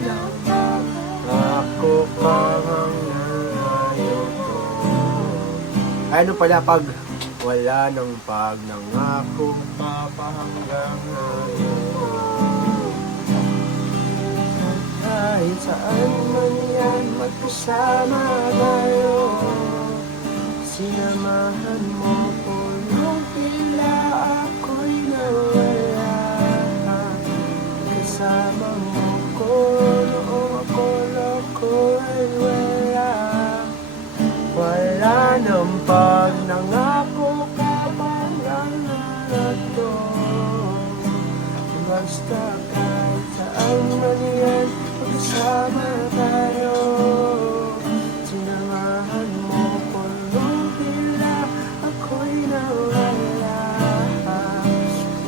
nang ako pa hanggang ngayon to. Ay, ano pala pag wala nang pag nangako pa pa hanggang ngayon to. Kahit saan man yan magkasama tayo Sinamahan mo ko nung tila ako'y nawala Kasama mo ko noong ako loko ay wala. Wala nang pag nangako ka bang narato. Basta kahit saan man yan Magkasama tayo. Sinamahan ko nung tila Ako'y nawala.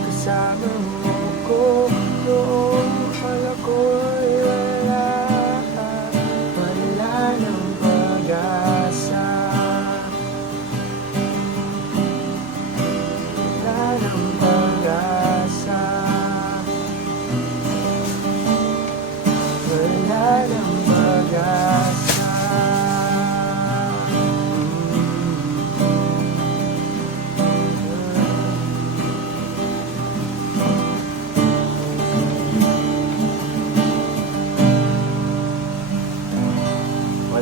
Kasama mo ko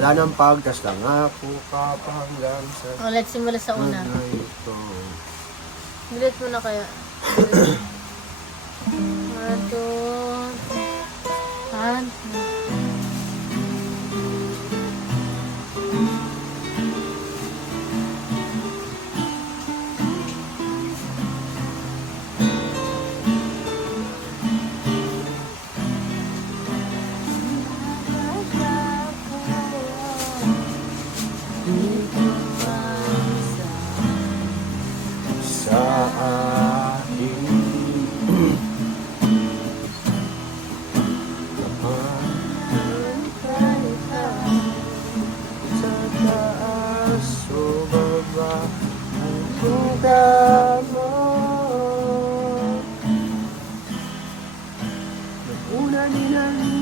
Wala nang pagtas lang ako ka pa hanggang sa Oh, let's simula sa una. ito. Bilit mo na kaya. One, two, punta mo Nung una ninaniwala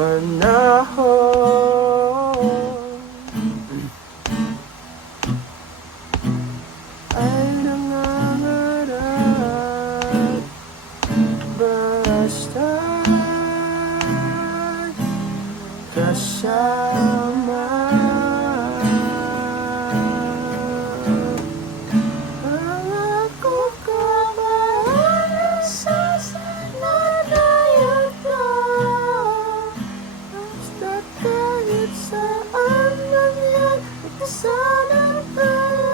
panahon kahit saan man yan Magkasama tayo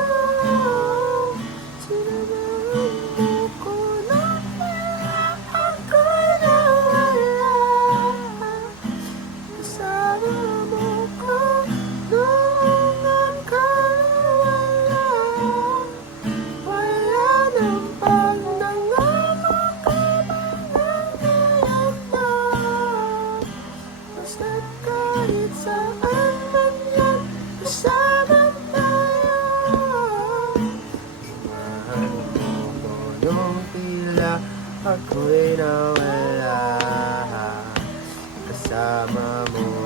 Ako'y nawala Kasama mo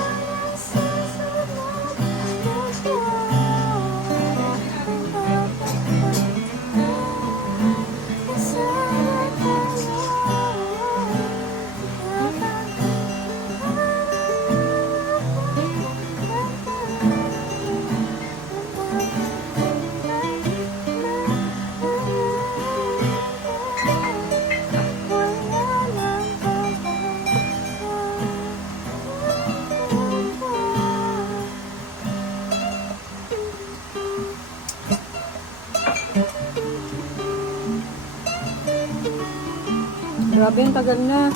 Grabe, ang tagal na.